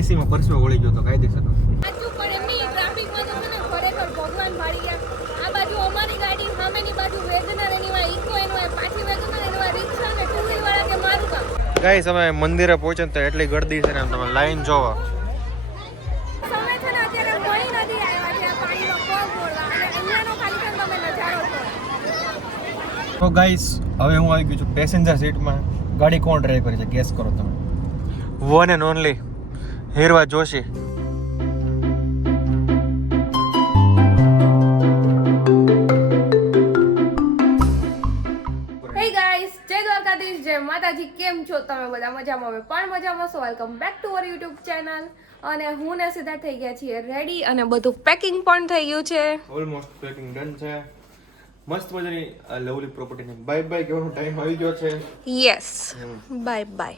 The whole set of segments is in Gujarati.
એસીમાં પરસેવો વળી ગયો તો કાયદેસર સાચું પણ એમની ટ્રાફિકમાં તો છે ને ખરેખર ભગવાન ભાળી ગયા. આ બાજુ અમારી ગાડી સામેની બાજુ વેગનર એની વાય ઇકો એનું વાય પાછી વેગનર એનું વાય રિક્ષા ને ટુ વ્હીલ વાળા કે મારું કામ. ગાઈસ અમે મંદિરે પહોંચે તો એટલી ગર્દી છે ને તમે લાઈન જોવો. તો ગાઈસ હવે હું આવી ગયો છું પેસેન્જર સીટમાં. ગાડી કોણ ડ્રાઈવ કરી છે? ગેસ કરો તમે. વન એન્ડ ઓનલી હેરવા જોશી. હે ગાઈસ જય દ્વારકાધીશ જય માતાજી કેમ છો તમે બધા? મજામાં અમે પણ મજામાં છો welcome back to our YouTube channel અને હું ને સીધા થઈ ગયા છીએ રેડી અને બધું પેકિંગ પણ થઈ ગયું છે. ઓલમોસ્ટ પેકિંગ ડન છે. મસ્ત મજાની લવલી પ્રોપર્ટીને બાય બાય કહેવાનો ટાઈમ આવી ગયો છે. યસ બાય બાય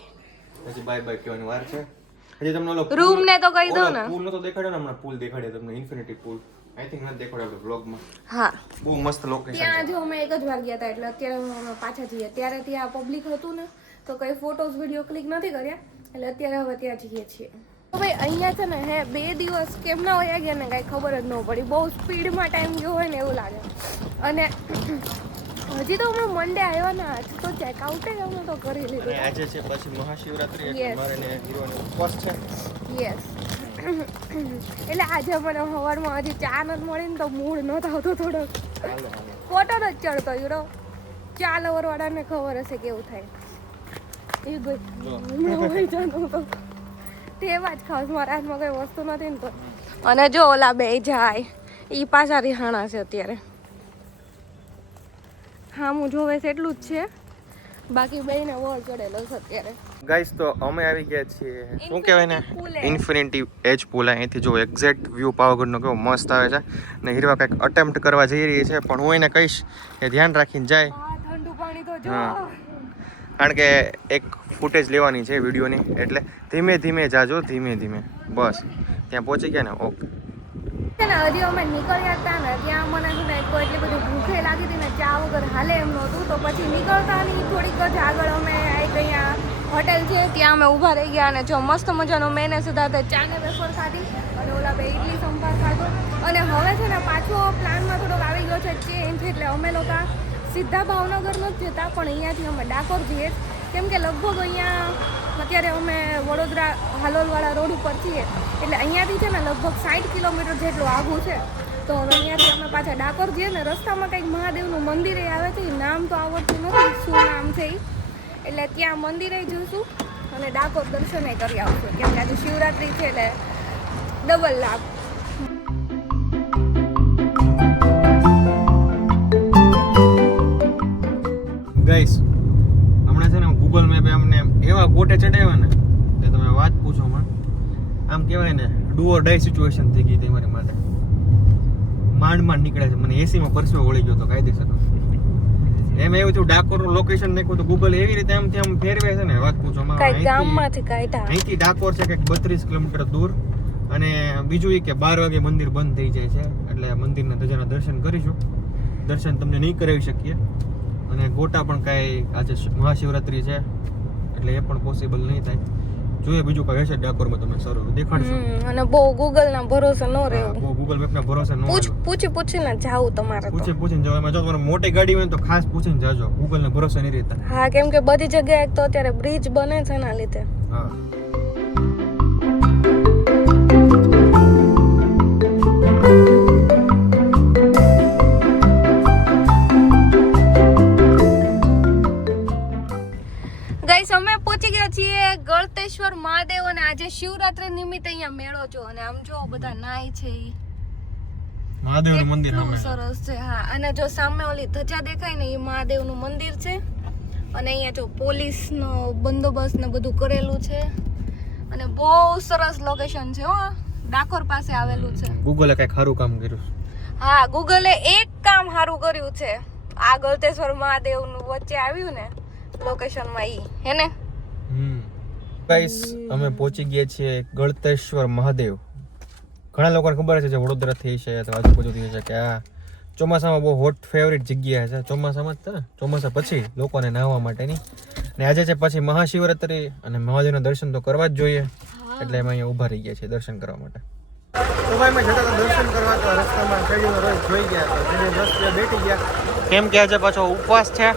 પછી બાય બાય કહેવાની વાર છે. હજી તમને ઓલો રૂમ ને તો કહી દો ને. પૂલ નો તો દેખાડ્યો ને? હમણાં પૂલ દેખાડ્યો તમને. ઇન્ફિનિટી પૂલ આઈ થિંક નથી દેખાડ્યો આપણે બ્લોગમાં હા. બહુ મસ્ત લોકેશન ત્યાં જો અમે એક જ વાર ગયા હતા એટલે અત્યારે અમે પાછા જઈએ. ત્યારે ત્યાં પબ્લિક હતું ને તો કઈ ફોટોઝ વીડિયો ક્લિક નથી કર્યા. એટલે અત્યારે હવે ત્યાં જઈએ છીએ. તો ભાઈ અહીંયા છે ને હે બે દિવસ કેમ ના વયા ગયા ને કાંઈ ખબર જ ન પડી. બહુ સ્પીડમાં ટાઈમ ગયો હોય ને એવું લાગે. અને હજી તો હમણાં મંડે આવ્યા ને આજ તો ચેકઆઉટ જ અમે તો કરી લીધું. આજે છે પછી મહાશિવરાત્રી એટલે. મારે ને હીરોનો ઉપવાસ છે. યસ એટલે આજે મને સવારમાં હજી ચા નથી મળી ને તો મૂડ ન થતો હાલો હાલો. જ ચડતો યુરો ચા લવર વાળાને ખબર હશે કેવું થાય. એ ગઈ તો તેવા જ ખાસ મારા હાથમાં કઈ વસ્તુ નથી ને તો. અને જો ઓલા બે જાય એ પાછા રિહાણા છે અત્યારે. હા હું જોવે છે એટલું જ છે. બાકી બેને વોલ ચડેલો છે અત્યારે. ગાઈસ તો અમે આવી ગયા છીએ. શું કહેવાય ને? ઇન્ફિનિટી એજ પુલ અહીંથી જો એક્ઝેક્ટ વ્યૂ પાવાગઢનો કેવો મસ્ત આવે છે. ને હીરવા કંઈક અટેમ્પ્ટ કરવા જઈ રહી છે પણ હું એને કહીશ કે ધ્યાન રાખીને જાય. ઠંડુ પાણી તો જો. કારણ કે એક ફૂટેજ લેવાની છે વિડીયોની એટલે ધીમે ધીમે જાજો ધીમે ધીમે. બસ. ત્યાં પહોંચી ગયા ને ઓકે. છે ને, હજી અમે નીકળ્યા હતા ને, ત્યાં મને શું ને એટલી બધી ભૂખે લાગી હતી ને, ચા વગર હાલે એમ નહોતું તો પછી નીકળતા ની થોડીક જ આગળ અમે એક અહીંયા હોટેલ છે, ત્યાં અમે ઊભા રહી ગયા અને જો મસ્ત મજાનો મેને સુધા ચા ને વેફર ખાધી અને ઓલા બે ઇડલી સંભાર ખાધો અને હવે છે ને, પાછો પ્લાનમાં થોડોક આવી ગયો છે ચેન્જ એટલે અમે લોકો સીધા ભાવનગર નથી જતા, પણ અહીંયાથી અમે ડાકોર જઈએ. કેમ કે લગભગ અહીંયા અત્યારે અમે વડોદરા હાલોલવાળા રોડ ઉપર છીએ. એટલે અહીંયાથી છે ને લગભગ સાઠ કિલોમીટર જેટલું આઘું છે. તો હવે અહીંયાથી અમે પાછા ડાકોર જઈએ ને રસ્તામાં કંઈક મહાદેવનું મંદિર આવે છે. એ નામ તો આવડતું નથી. શું નામ છે એ એટલે ત્યાં મંદિરે જઈશું અને ડાકોર દર્શને કરી આવશું. કેમ કે આજે શિવરાત્રિ છે એટલે ડબલ લાભ. એવા ગોટે ચડાવ્યા ને કે તમે વાત પૂછો મને. આમ કહેવાય ને ડુઓ ડાય સિચ્યુએશન થઈ ગઈ હતી મારી માટે. માંડ માંડ નીકળે છે મને એસીમાં પરસેવો વળી ગયો તો કાયદેસર. એમ એવું થયું ડાકોરનું લોકેશન નાખ્યું તો ગૂગલ એવી રીતે આમ આમ ફેરવે છે ને વાત પૂછો મારે. અહીંથી- ગામમાંથી કાઢ્યા. અહીંથી ડાકોર છે કંઈક બત્રીસ કિલોમીટર દૂર. અને બીજું એ કે બાર વાગે મંદિર બંધ થઈ જાય છે એટલે મંદિરના ધજાના દર્શન કરીશું. દર્શન તમને નહીં કરાવી શકીએ. અને ગોટા પણ કાંઈ આજે મહાશિવરાત્રી છે. એટલે એ પણ પોસિબલ નહીં થાય. જોઈએ બીજું કઈ હશે ડાકોરમાં તમને સારું દેખાડશું. અને બહુ ગૂગલ ના ભરોસે ન રહેવું. બહુ ગૂગલ મેપના ભરોસે ન પૂછ. પૂછી પૂછીને જાવ તમારે પૂછી પૂછીને જાવ એમાં જો તમારે મોટી ગાડી હોય ને તો ખાસ પૂછીને જાજો. ગૂગલના ભરોસે નહીં રહેતા. હા કેમ કે બધી જગ્યાએ તો અત્યારે બ્રિજ બને છે ના લીધે. હા. શિવરાત્રી નિમિત્તે અહીંયા મેળો જો અને આમ જો બધા નાય છે ઈ. મહાદેવનું મંદિર સામે સરસ છે હા. અને જો સામે ઓલી ધજા દેખાય ને એ મહાદેવનું મંદિર છે. અને અહીંયા જો પોલીસનો બંદોબસ્ત ને બધું કરેલું છે. અને બહુ સરસ લોકેશન છે હો. ડાકોર પાસે આવેલું છે. ગૂગલે કઈ સારું કામ કર્યું. હા ગૂગલે એક કામ સારું કર્યું છે. આ ગલતેશ્વર મહાદેવનું વચ્ચે આવ્યું ને લોકેશનમાં ઈ. હે ને? ગાઈસ અમે પહોંચી ગયા છીએ ગળતેશ્વર મહાદેવ. ઘણા લોકોને ખબર છે જે વડોદરાથી છે અથવા આજુબાજુથી છે કે આ ચોમાસામાં બહુ હોટ ફેવરિટ જગ્યા છે. ચોમાસામાં જ ચોમાસા પછી લોકોને નાહવા માટેની. ને આજે છે પછી મહાશિવરાત્રી અને મહાદેવના દર્શન તો કરવા જ જોઈએ. એટલે અમે અહીંયા ઊભા રહી ગયા છીએ દર્શન કરવા માટે. દર્શન કરવા તો રસ્તામાં રસ જોઈ ગયા બેઠી ગયા. કેમ કે આજે પાછો ઉપવાસ છે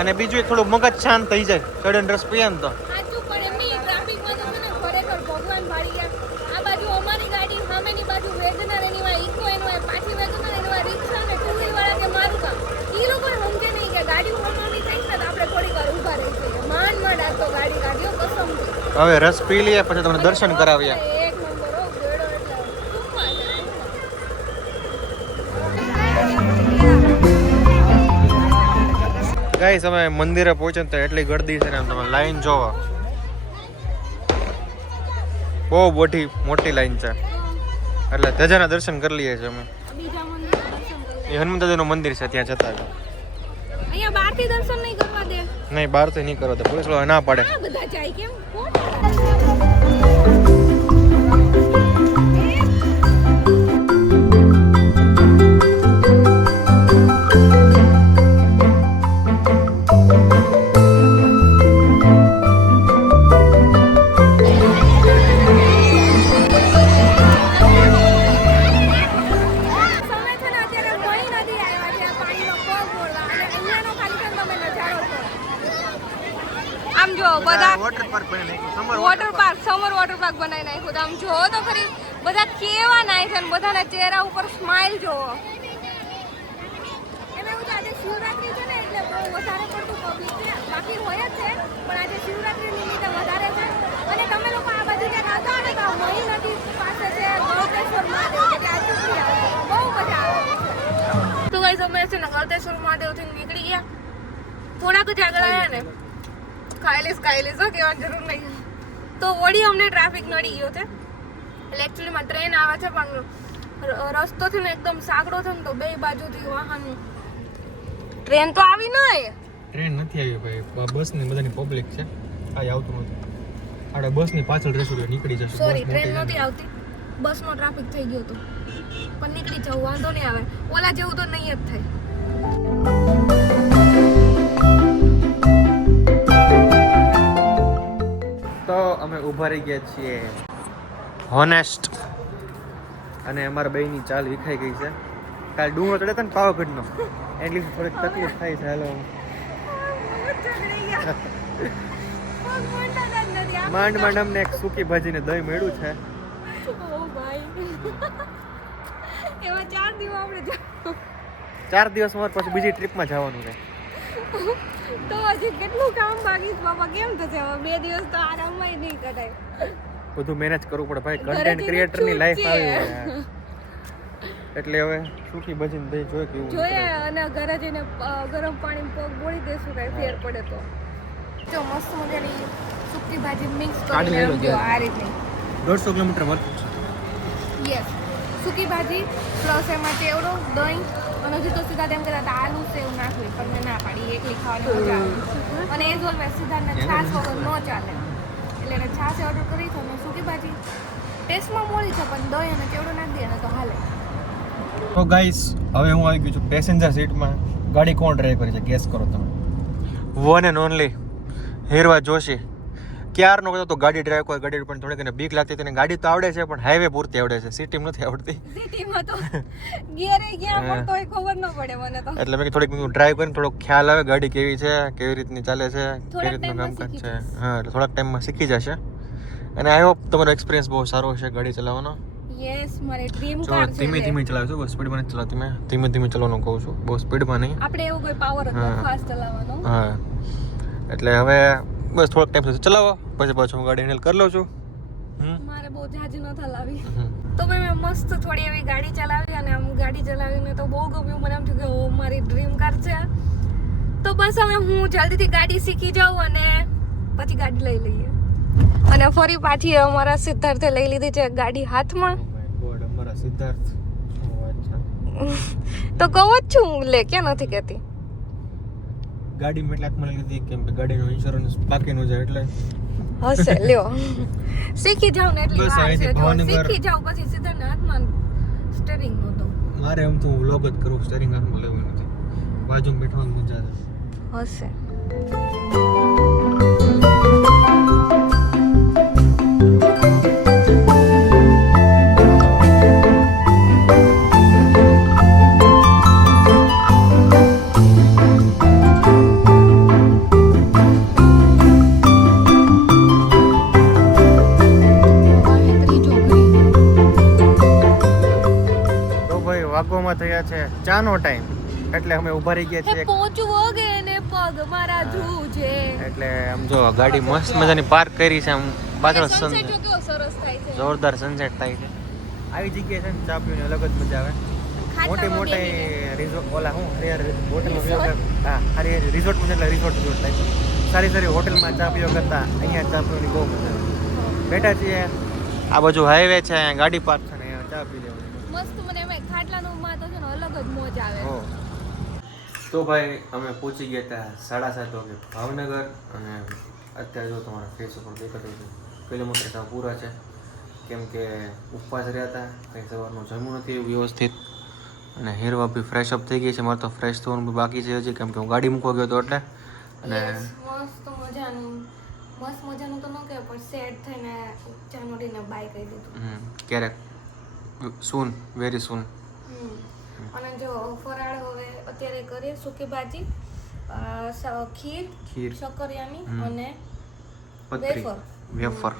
અને બીજું એક થોડું મગજ શાંત થઈ જાય. શેરડીનો રસ પીએ ને તો સાચું પણ એમની ટ્રાફિકમાં તો છે ને ખરેખર ભગવાન ભાળી ગયા આ બાજુ અમારી ગાડી સામેની બાજુ વેગનર એની વાય ઇકો એની વાય પાછી વેગનર એની વાય રિક્ષા ને ટુ વાળા કે મારું કામ. ઈ લોકો સમજે નહીં કે ગાડી હોવાની થાય ને તો આપણે થોડી વાર ઊભા રહી જઈએ. માંડ માંડ આ તો ગાડી કાઢ્યો કસમ હવે રસ પી લઈએ પછી તમને દર્શન કરાવીએ. એક નંબર હો ગેડો એટલે ટૂંકમાં ગાઈસ અમે મંદિરે પહોંચ્યા તો એટલી ગર્દી છે ને તમે લાઈન જોવો. બહુ મોટી મોટી લાઈન છે. એટલે ધજાના દર્શન કરી લઈએ છીએ અમે. એ હનુમાન દાદાનું મંદિર છે ત્યાં જતા અહીંયા બહારથી દર્શન નહીં કરવા દે. નહીં બહારથી નહીં કરવા તો પોલીસ ના પાડે. બધા જાય કેમ? આમ જો બધા વોટર પાર્ક બનાવી નાખ્યું. Summer water park summer water park બનાવી નાખ્યું. આમ જો તો ખરી બધા કેવા નાય છે ને બધાના ચહેરા ઉપર સ્માઈલ જોવો એમ એવું છે આજે શિવરાત્રી છે ને એટલે બહુ વધારે પડતું પબ્લિક છે. બાકી હોય જ છે પણ આજે શિવરાત્રી નિમિત્તે વધારે છે. અને તમે લોકો આ ને તો મહી નદી પાસે છે ગળતેશ્વર મહાદેવ કે ત્યાં ચૂકી આવે બહુ મજા આવે છે. તો ગાઈસ અમે છે ને ગળતેશ્વર મહાદેવથી નીકળી ગયા. થોડાક જ આગળ આવ્યા ને. ખાયલીસ ખાયલીસ હો કહેવાની જરૂર નહીં. તો વળી અમને ટ્રાફિક નડી ગયો છે. એટલે એકચ્યુઅલીમાં ટ્રેન આવે છે પણ રસ્તો છે ને એકદમ સાંકડો છે ને તો બે બાજુથી વાહન. ટ્રેન તો આવી નહીં ટ્રેન નથી આવી ભાઈ. બસની બધાની પબ્લિક છે. આ આવતું નથી. આડે બસની પાછળ રહેશું નીકળી જશે. સોરી ટ્રેન નથી આવતી. બસનો ટ્રાફિક થઈ ગયો હતો પણ નીકળી જવું વાંધો નહીં આવે. ઓલા જેવું તો નહીં જ થાય. અમે ઊભા રહી ગયા છીએ. હોનેસ્ટ અને અમારા બેયની ચાલ વિખાઈ ગઈ છે. કાલ ડુંગરો ચડે ને પાવાગઢનો. એટલી થોડીક તકલીફ થાય છે હાલો. માંડ માંડ અમને એક સૂકી ભાજીને દહીં મળ્યું છે. ઓ ભાઈ એમાં ચાર દિવસ દિવસ પછી બીજી ટ્રીપમાં જવાનું છે. તો હજી કેટલું કામ બાકી છે બાપા? કેમ થશે હવે? બે દિવસ તો આરામમાં નહીં કઢાય બધું મેનેજ કરવું પડે ભાઈ. કન્ટેન્ટ ક્રિએટરની લાઈફ આવી એટલે હવે સુખી ભાજીને દઈ જોઈએ કેવું જોઈએ અને ઘરે જઈને ગરમ પાણી પગ બોળી દેશું કઈ ફેર પડે તો. જો મસ્ત મજાની સુકી ભાજી મિક્સ કરીને લેલો જો આ રીતની દોઢસો કિલોમીટર વર્ક યસ સૂકી ભાજી પ્લસ એમાં ચેવડો દહીં અને હજી તો સીધા તેમ કહેતા હતા આલુ સેવ નાખવી પણ મેં ના પાડી. એકલી ખાવાની મજા આવે. અને એ જ ઓલવેઝ સિદ્ધાર્થને છાશ વગર ન ચાલે. એટલે એને છાશ ઓર્ડર કરી છે અને સૂકી ભાજી? ટેસ્ટમાં મોડી છે પણ દહીં અને ચેવડો નાખી દે તો હાલે. તો ગાઈસ હવે હું આવી ગયો છું પેસેન્જર સીટમાં ગાડી કોણ ડ્રાઈવ કરે છે? ગેસ કરો તમે. વન એન્ડ ઓનલી હેરવા જોશી. ક્યારનો કહેતો તો ગાડી ડ્રાઈવ કોઈ ગાડી પણ થોડીક એને બીક લાગતી હતી ગાડી તો આવડે છે પણ હાઈવે પૂરતી આવડે છે. સિટીમાં નથી આવડતી. સિટીમાં તો ગિયરે ગયા હા. તોય ખબર ન પડે મને તો. એટલે મેં થોડીક ડ્રાઈવ કરીને થોડોક ખ્યાલ આવે ગાડી કેવી છે કેવી રીતની ચાલે છે કેવી રીતનું કામ કામકાજ છે. હા એટલે થોડાક ટાઈમમાં શીખી જશે. અને આઈ હોપ તમારો એક્સપિરિયન્સ બહુ સારો હશે ગાડી ચલાવવાનો. યસ મારે ડ્રીમ કાર છે ધીમે. ધીમે ચલાવશો બસ સ્પીડમાં નથી ચલાવતી મેં. ધીમે ધીમે ચલાવવાનું કહું છું. બહુ સ્પીડમાં નહીં. આપણે એવું કોઈ પાવર હતો. ફાસ્ટ ચલાવવાનો. હા. એટલે હવે બસ થોડોક ટાઈમ સુધી ચલાવો પછી પાછો હું ગાડી હેન્ડલ કરી લઉં છું. મારે બહુ જાજી ન થલાવી. તો ભાઈ મેં મસ્ત થોડી એવી ગાડી ચલાવી અને આમ ગાડી ચલાવીને તો બહુ ગમ્યું. મને એમ થયું કે ઓ મારી ડ્રીમ કાર છે. તો બસ હવે હું જલ્દીથી ગાડી શીખી જાઉં અને પછી ગાડી લઈ લઈએ. અને ફરી પાછી અમારા સિદ્ધાર્થે લઈ લીધી છે ગાડી હાથમાં. Oh અમારા સિદ્ધાર્થ. તો કહું જ છું લે ક્યાં નથી કહેતી? ગાડી મેં એટલે મળી લીધી કેમ કે ગાડીનો ઇન્સ્યોરન્સ બાકી નો જાય એટલે. હશે લ્યો. શીખી જાવ ને એટલી વાર છે શીખી જાવ પછી સિદ્ધાર્થના હાથમાં સ્ટેરિંગ તો. મારે એમ તો વ્લોગ જ કરું સ્ટેરિંગ હાથમાં લેવું નથી. બાજુમાં બેઠવાની મજા છે હશે. ચાનો ટાઈમ એટલે અમે ઊભા રહી ગયા છીએ પહોંચવો ગે ને પગ મારા ધ્રુજે. એટલે આમ જો ગાડી મસ્ત મજાની પાર્ક કરી છે આમ પાછળ સનસેટ કેવો સરસ થાય છે. જોરદાર સનસેટ થાય છે. આવી જગ્યાએ છે ને ચા પીવાની અલગ જ મજા આવે. મોટી મોટી રિઝોર્ટ ઓલા હું હરિહર? પીવા હા હરિહર રિઝોર્ટ મને એટલે રિઝોર્ટ રિઝોર્ટ થાય સારી સારી હોટલમાં ચા પીવા કરતા અહીંયા ચા પીવાની બહુ મજા આવે. બેઠા છીએ. આ બાજુ હાઈવે છે અહીંયા ગાડી પાર્ક છે ને અહીંયા ચા પી લેવાની. મસ્ત મને એમ ખાટલાનું માં તો છે ને અલગ જ મોજ આવે. તો ભાઈ અમે પહોંચી ગયા હતા સાડા સાત વાગે ભાવનગર અને અત્યારે જો તમારા ફેસ ઉપર દેખાતું છે કિલોમીટર ત્યાં પૂરા છે. કેમ કે ઉપવાસ રહ્યા હતા કંઈ સવારનું જમવું નથી વ્યવસ્થિત. અને હેરવા બી ફ્રેશ અપ થઈ ગઈ છે મારે તો ફ્રેશ થવાનું બી બાકી છે હજી કેમ કે હું ગાડી મૂકવા ગયો હતો એટલે. અને મસ્ત મજાનું. મસ્ત મજાનું તો ન કહેવાય પણ સેટ થઈને ચાનોડીને બાય કહી દીધું. ક્યારેક સૂન વેરી સૂન હમ. અને જો ફરાળ હવે અત્યારે કરીએ સૂકી ભાજી અ, સ- ખીર ખીર. શક્કરિયાની હમ. અને પતરી વેફર. વેફર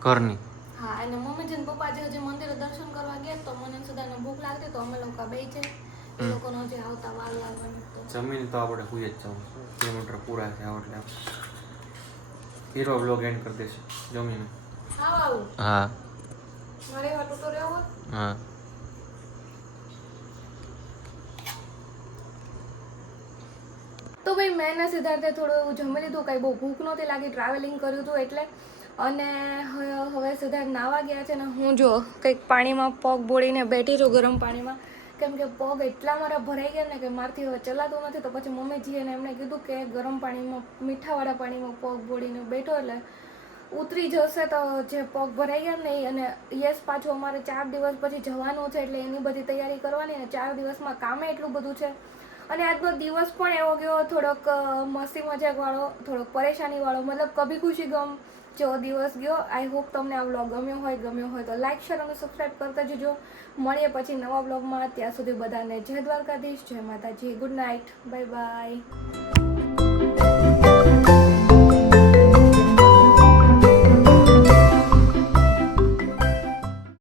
ઘરની. હા અને મમ્મી જન પપ્પા જે હજી મંદિરે દર્શન કરવા ગયા તો મને સદાને ભૂખ લાગતી તો અમે લોકો બે છે એ હમ. લોકોનો હજી આવતા વાર લાગવાની તો જમીન તો આપણે હુઈ જ જવું કિલોમીટર પૂરા છે એટલે હીરો બ્લોગ એન્ડ કરી દેશે જમીને. હા આવું. હા. મારે એવા ટૂટો રહેવો હોય? તો ભાઈ મેં ને સિદ્ધાર્થે થોડું જમી લીધું, કાંઈ બહુ ભૂખ નહોતી લાગી ટ્રાવેલિંગ કર્યું હતું એટલે. અને હવે સિદ્ધાર્થ નાવા ગયા છે ને હું જો કંઈક પાણીમાં પગ બોળીને બેઠી છું ગરમ પાણીમાં. કેમ કે પગ એટલા મારા ભરાઈ ગયા ને કે મારથી હવે ચલાતું નથી. તો પછી મમ્મીજીએ ને એમણે કીધું કે ગરમ પાણીમાં, મીઠાવાળા પાણીમાં પગ બોળીને બેઠો એટલે ઉતરી જશે તો જે પગ ભરાઈ ગયા ને અને યસ, પાછું અમારે ચાર દિવસ પછી જવાનું છે એટલે એની બધી તૈયારી કરવાની અને ચાર દિવસમાં કામે એટલું બધું છે. અને આજનો દિવસ પણ એવો ગયો, થોડોક મસ્તી મજાક વાળો, થોડોક પરેશાની વાળો, મતલબ કભી ખુશી ગમ જેવો દિવસ ગયો. આઈ હોપ તમને આ બ્લોગ ગમ્યો હોય ગમ્યો હોય તો લાઈક શેર અને સબસ્ક્રાઈબ કરતા જજો. મળીએ પછી નવા બ્લોગમાં ત્યાં સુધી બધાને જય દ્વારકાધીશ, જય માતાજી ગુડ નાઇટ બાય બાય